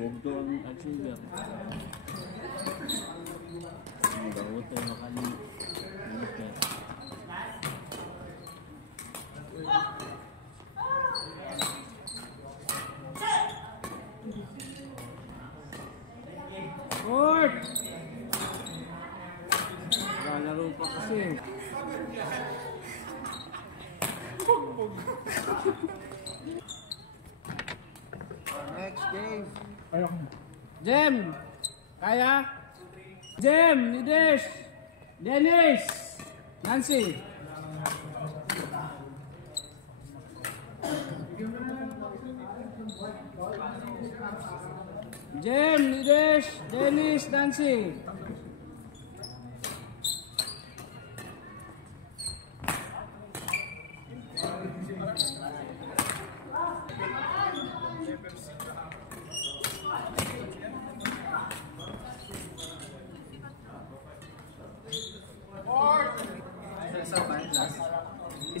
Bugto ang agsugar. Bawat tayo makali. Court! Lalaro pa kasi. Next game. Jem! Kaya? Jem! Nidesh! Dennis! Nancy! Jem! Nidesh! Dennis! Nancy!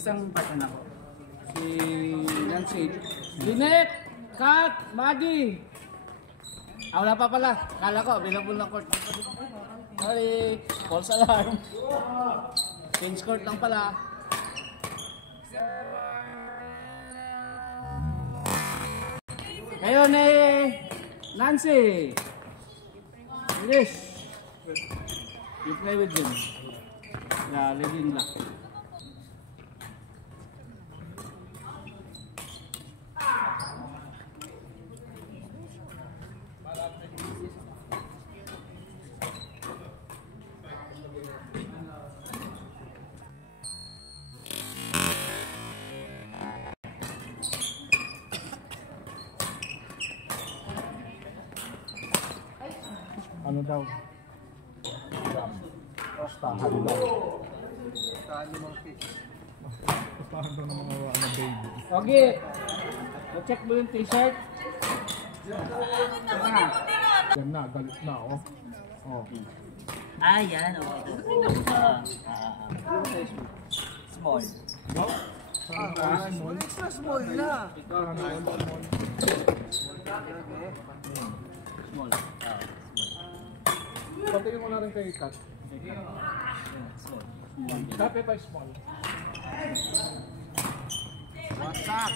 Isang partner ako. Si Nancy. Linet! Kat! Madi! Wala pa pala. Kala ko, available na court. Sorry. False alarm. Change court lang pala. Ngayon Nancy. Finish. You play with him. Yeah, living luck. Ano daw? Pastahan daw. Saan yung mga fish? Pastahan daw ng mga baby. Okay. Check mo yung t-shirt. Yan na, galit na oh. Oh. Yan. Okay. Small. No? Extra small na. Small. Patingin mo na rin kay Kat. Small. Dapat pa small. What's up?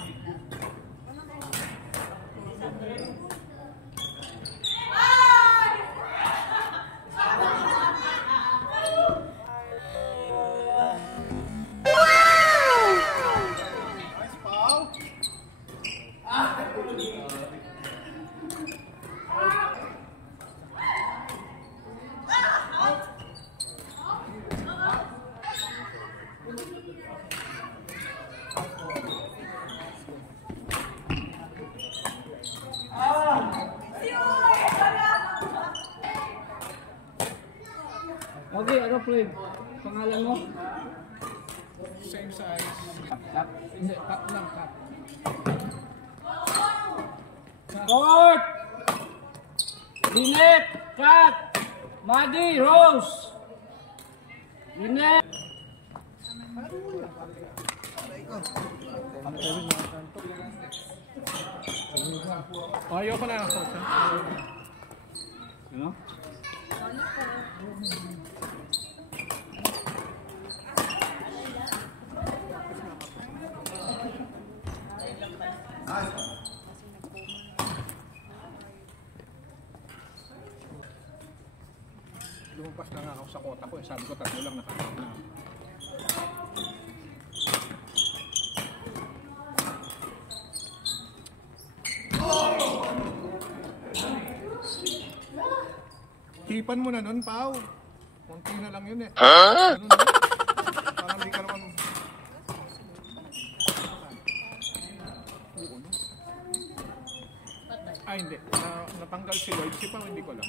Okay, ano Fred? Pangalan mo? Same size. Kat. Hindi, cut lang, cut. Court! Linet! Kat! Madi! Rose! Linet! Ayoko na ako. Ano? Lumampas na nga ako sa kota ko. Sabi ko, tatlo lang nakakita na. Hipan mo na nun, Pao. Konti na lang yun eh. Huh? Ano na? Parang hindi ka naman... Hindi. Natanggal si Lloyd. Si Pao, hindi ko alam.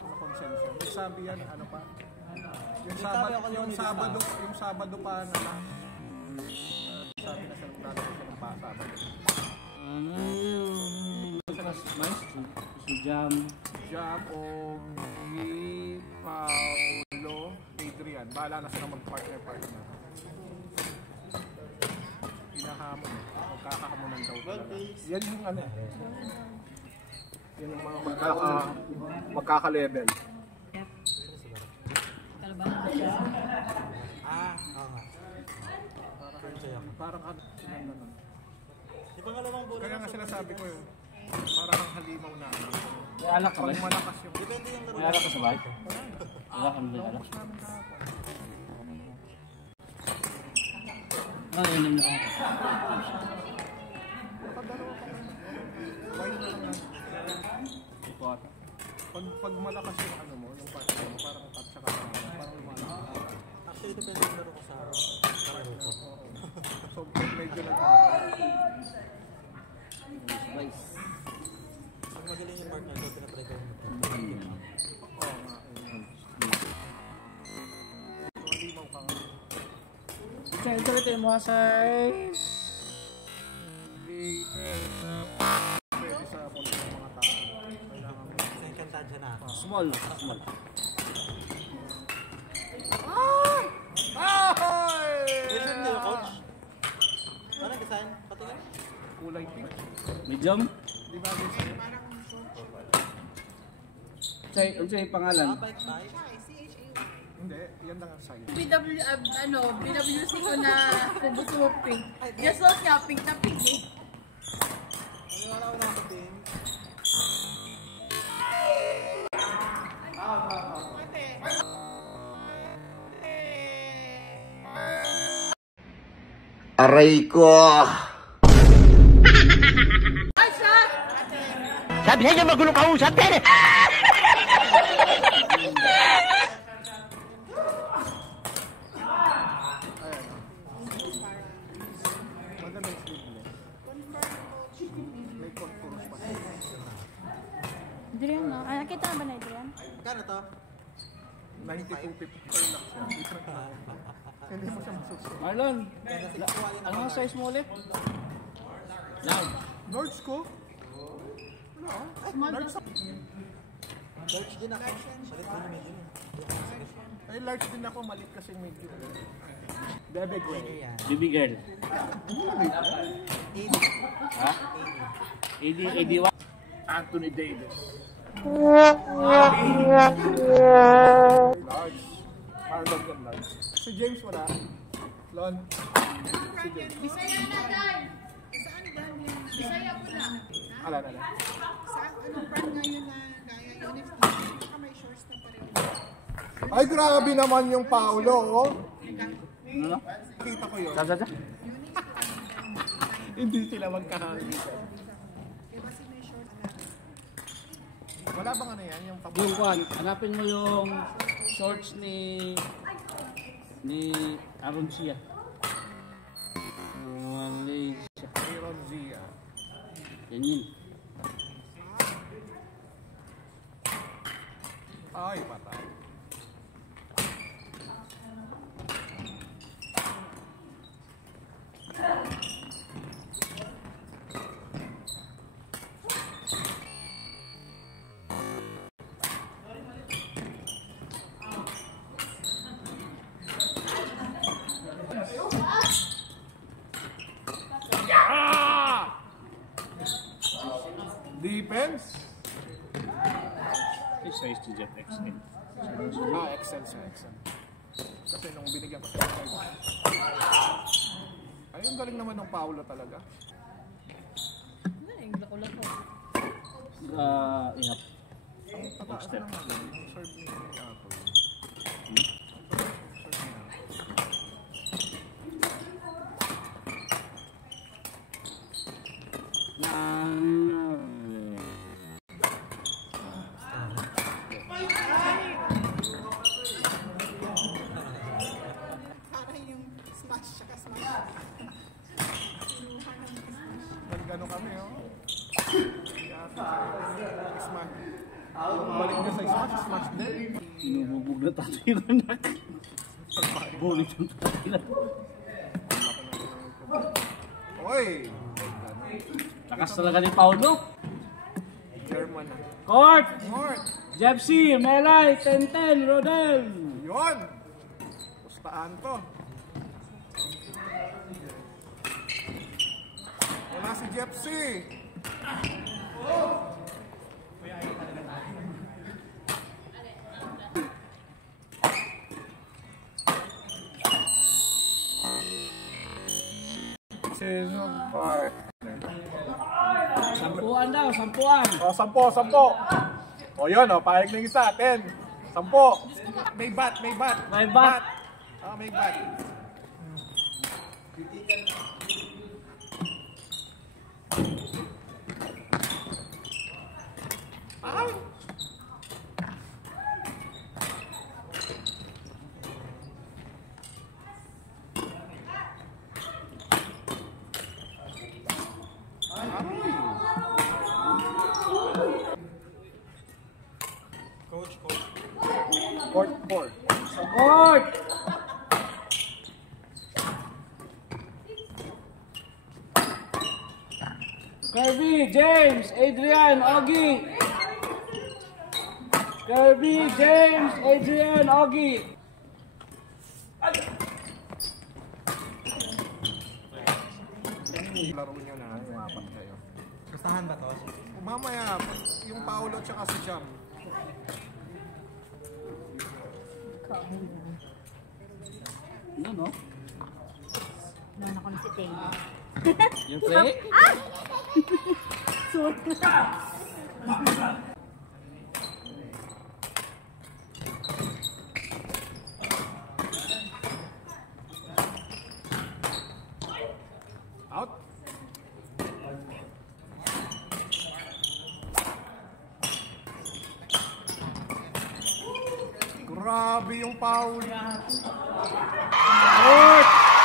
Konsensya. May sabi yan, ano pa? Yung Sabado pa na lang. Sabi na sa nagdadalo siya ng Sabado. Si Jam. Jam o ni Paolo Adrian. Bahala na sila mag-partner. Hinahamon. magkakahamunan daw talaga. Yan yung ano eh. Yan yung mga magkaka-level. Parang ano. Kaya nga sinasabi ko yun. Parang ang halimaw na. May alak ka ba? Pag malakas yung... May alak ka sa bahay? Wala kami may alak. Inom na ako. Why na lang pag malakas yung ano mo, yung partner mo, parang at saka parang lumalakas. Actually, depende yung laro ko sa laro ko. So, medyo Nice. Pag magaling yung partner ko, tinatry ko. oo nga. Halimaw ka nga. Ito mo size. Pwede sa punta ng mga tao. Kailangan mo. Sa Encantadia na ako. Small. Listen to you, coach. Ano design? Patingin? Kulay pink. Medium. Di ba guys? Ano yung pangalan? Bike. Hindi, yan lang ang size. BWC ko na kubuso mo pink. Yung sauce niya, pink na pink eh. Wala ko nakating. Aray ko! Ay, siya! Sabi sa inyo magulong kausap yan eh! Magandang sleeveless. May contours pa. Adrian, no? Ay, nakita ba na Adrian? Kano to? 92.50 per lakh siya. Hindi mo siya masusunod. Marlon, ano ang size mo ulit? Large. Large ko? Small Large to. Large din ako. Salit ko na medyo. Ay, large din ako. Malit kasi medium. Bebe gray. Baby girl. Ha? 81. Anthony Davis. Large. Marlon yan large. Si James wala. Lon. Si James. Bisaya na, guys! Saan brand yun? Bisaya po na. Ala. Sa anong brand ngayon na gaya NFT, baka may shorts na pareho. Ay, grabe naman yung Paolo, oh. Ano? Kita ko yun. Sasa? Hindi sila magkakahigitan. Kasi may shorts na. Wala bang ano yan? Yung Yung kwan, hanapin mo yung shorts ni Aroncia. Malaysia. Aaron Zia. Yan yun. Ay, patay. Defense? Yung size to Jet XL. XL sa XL. Kasi nung binigyan ko siya ng size. Ay, ang galing naman ng Paolo talaga. Ay, lako-lako. Ingat. Ang pataas Step. naman. Yung serve ni Apple. Parang yung smash tsaka smash. Kinuha ng smash. Nag-ano kami, oh. Smash. Balik niya sa smash din. Inububog na tayo yung anak. Bulit yung tayo. Oy! Lakas talaga ni Paulo. German na. Court! Mort! Jepsy, Melay, Tenten, Rodel. Yun! Pustahan to. Jepsy. Sino ba? Sampuan daw, sampuan. O, 10. O, yun, o, pahig na isa, 10. 10. May bat, may bat. May bat. Ah, may bat. Ay! Coach, coach. Court 4. Support! Kirby, James, Adrian, Augie. Kirby, James, Adrian, Augie. Laro nyo na, yung apat kayo. Kastahan ba to? Mamaya, yung Paolo tsaka si Jam. Ano, no? Nana ko na si Taylor. Yung play? Out. Grabe yung Paul. Court!